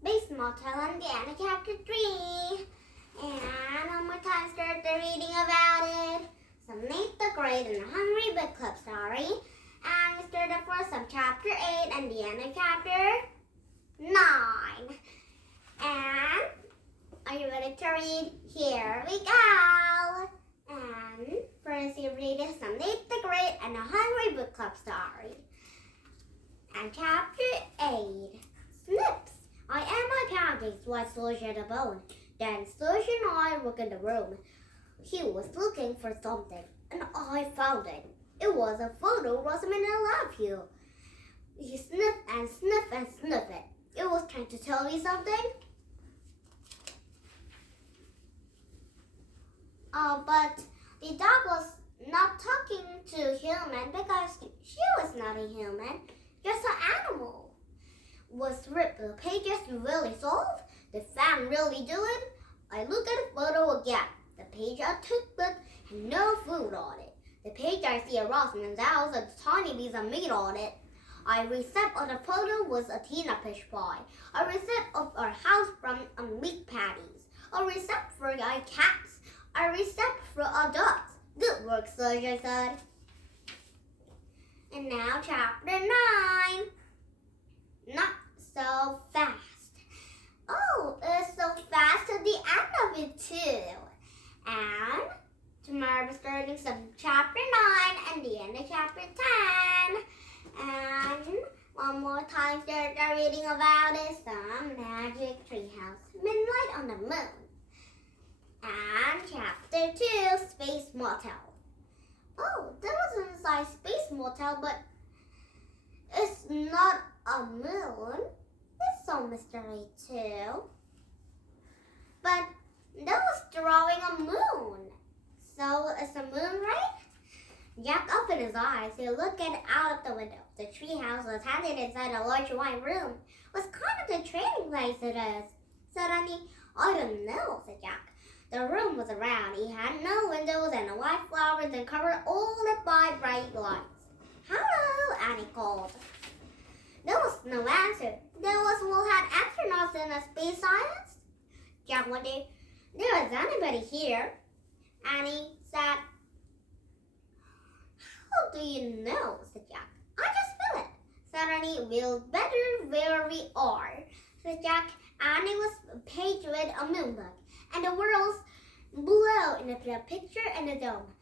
Space Motel Indiana Chapter 3. And one more time, start the reading about it. Some Nate the Great and the Hungry Book Club story. And we started for some Chapter 8 and the end of Chapter 9. And are you ready to read? Here we go. And first you read some Nate the Great and the Hungry Book Club story. And Chapter 8. Snips. I am my pancakes, white Slush at the bone. Then Slush and I looked in the room. He was looking for something, and I found it. It was a photo of Rosamund and I love you. He sniffed and sniffed and sniffed it. It was trying to tell me something. But the dog was not talking to human because she was not a human, just an animal. Was the pages really solved? Did Fan really do it? I look at the photo again. The page I took but had no food on it. The page I see a Rosamund's house and tiny piece of meat on it. I received on the photo was a Tina fish pie. A receipt of our house from a meat patties. A receipt for our cats. A receipt for our dogs. Good work, Slush, I said. And now Chapter 9. Not so fast. Oh, it's so fast to the end of it too. And tomorrow we're starting some Chapter 9 and the end of Chapter 10. And one more time start the reading about it. Some magic treehouse. Midnight on the moon. And Chapter 2, Space Motel. Oh, that was inside Space Motel, but it's not a moon. It's so mystery too. But that was drawing a moon. So it's a moon, right? Jack opened his eyes. He looked out of the window. The treehouse was hidden inside a large white room. It was kind of the training place it is. Suddenly, I don't know, said Jack. The room was round. It had no windows and white flowers and covered all it by bright lights. Hello, Annie called. There was no answer. There had astronauts in a space science? Jack wondered. There is anybody here? Annie said. How do you know? Said Jack. I just feel it. Suddenly we'll better where we are, said Jack. Annie was paged with a moon book, and the world's below in the picture and the dome.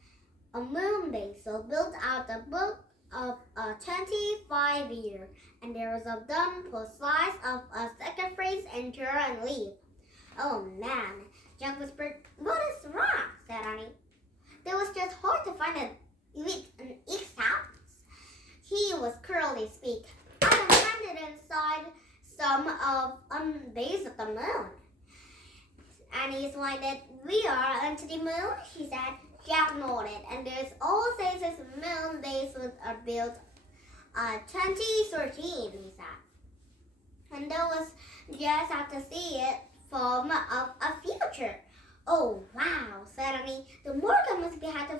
A moon base built out the book of a 25 year, and there was a done slice of a second phrase, enter and leave. Oh man, Jack whispered. What is wrong? Said Annie. It was just hard to find an X house. He was curly speak. I am landed inside some of base of the moon. Annie explained, we are onto the moon, he said. Jack nodded, and there's all phases moon bases are built 2013, he said. And there was just have to see it from a future. Oh wow, suddenly the Morgan must be had to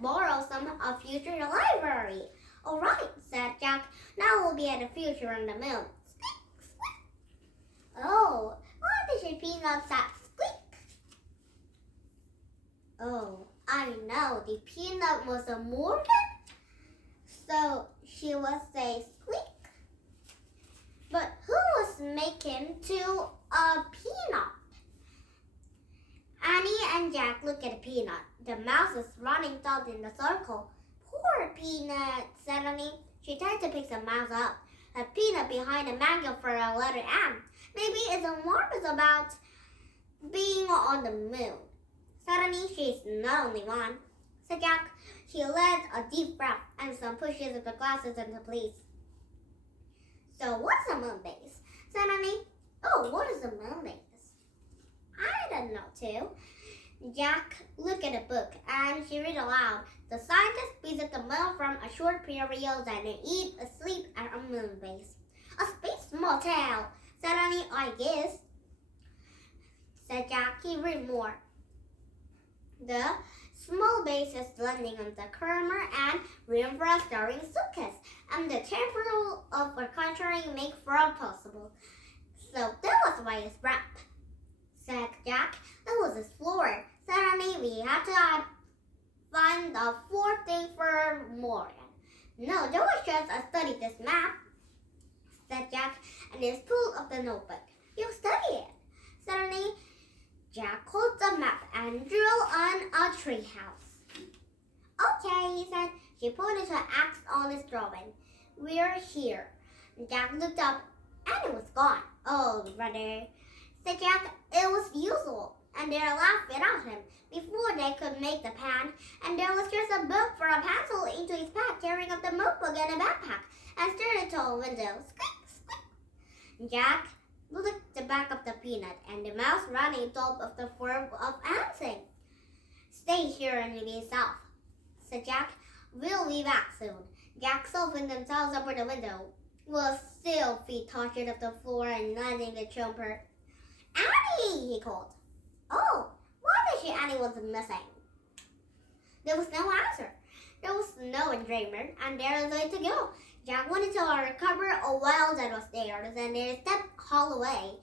borrow some of future library. All right, said Jack. Now we'll be at the future on the moon. Squeak, squeak. Oh, why did your peanuts that squeak? Oh, I know, the peanut was a Morgan, so she would say squeak. But who was making to a peanut? Annie and Jack looked at the peanut. The mouse was running thought in the circle. Poor peanut, suddenly she tried to pick the mouse up. A peanut behind a mango for a letter M. Maybe it's a marvelous about being on the moon. Suddenly, she's not only one, said Jack. He led a deep breath and some pushes of the glasses into place. So what's a moon base? Suddenly, oh, what is a moon base? I don't know too. Jack looked at a book and she read aloud. The scientists visit the moon from a short period and they eat, sleep at a moon base. A space motel. Suddenly, I guess, said Jack. He read more. The small base is landing on the Kermer and room for a starring suitcase, and the temporal of our country make for possible. So that was why it's ramp, said Jack. That was his floor. Suddenly we had to find the fourth thing for Morgan. No, that was just a study this map, said Jack, and he pulled up the notebook. You study it. Suddenly, Jack closed the map and drew on a tree house. Okay, he said. She pointed her axe on his drawing. We're here. Jack looked up and it was gone. Oh, brother, said Jack. It was usual, and they laughed at him. Before they could make the pan, and there was just a book for a pencil into his pack, tearing up the notebook and a backpack, and stared to a window. Squeak, squeak. Jack looked at the back of the peanut, and the mouse running top of the form of answering. Stay here and be safe, said Jack. We'll be back soon. Jack softened themselves over the window, with still feet touching up the floor and landing the jumper. Annie, he called. Oh, why did she? Annie was missing. There was no answer. There was no enjoyment, and there was a way to go. Jack wanted to recover a well that was there, and they stepped all away.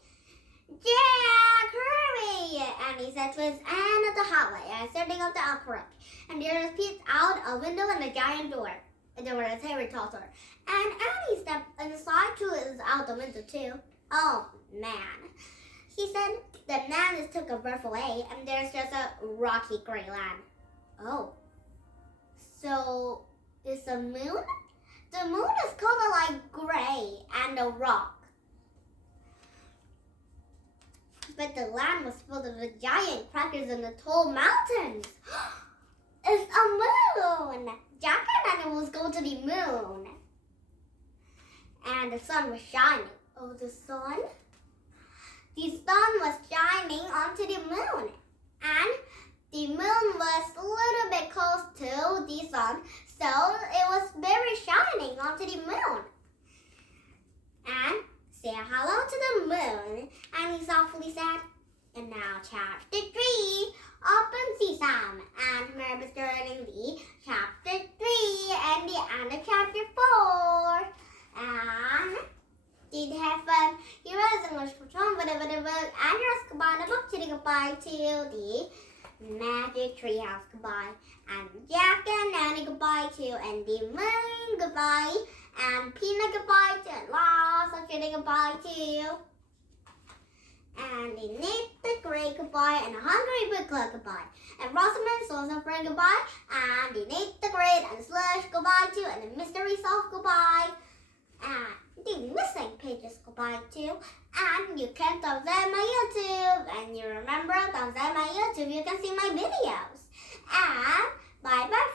Jack, hurry! Annie said to his end of the hallway and starting up the aqueduct. And there was peeped out a window and a giant door. And there was a terry tosser. And Annie stepped inside to his out the window too. Oh man, he said. The man just took a breath away, and there's just a rocky gray land. Oh, so is the moon? The moon is color like gray and a rock. But the land was filled with giant crackers and the tall mountains. It's a moon! Jack and Annie was going to the moon. And the sun was shining. Oh, the sun? The sun was shining onto the moon. And the moon was a little bit close to the sun, so it was very shining onto the moon. And say hello to the moon, and he softly said, and now chapter 3, open sesame. And remember starting the chapter 3 and the end of chapter 4. And did you have fun? Here is English for Tom, whatever the book, and your goodbye the book to goodbye to the Magic Treehouse goodbye, and Jack and Annie goodbye too, and the moon goodbye, and Peanut goodbye too, and Lost and goodbye too, and the Nate the Great goodbye, and the Hungry Booklet goodbye, and Rosamund Souls and Friend goodbye, and the Nate the Great and Slush goodbye too, and the Mystery Solve goodbye, and the Missing Pages goodbye too. And you can thumbs up my YouTube. And you remember, thumbs up my YouTube, you can see my videos. And bye bye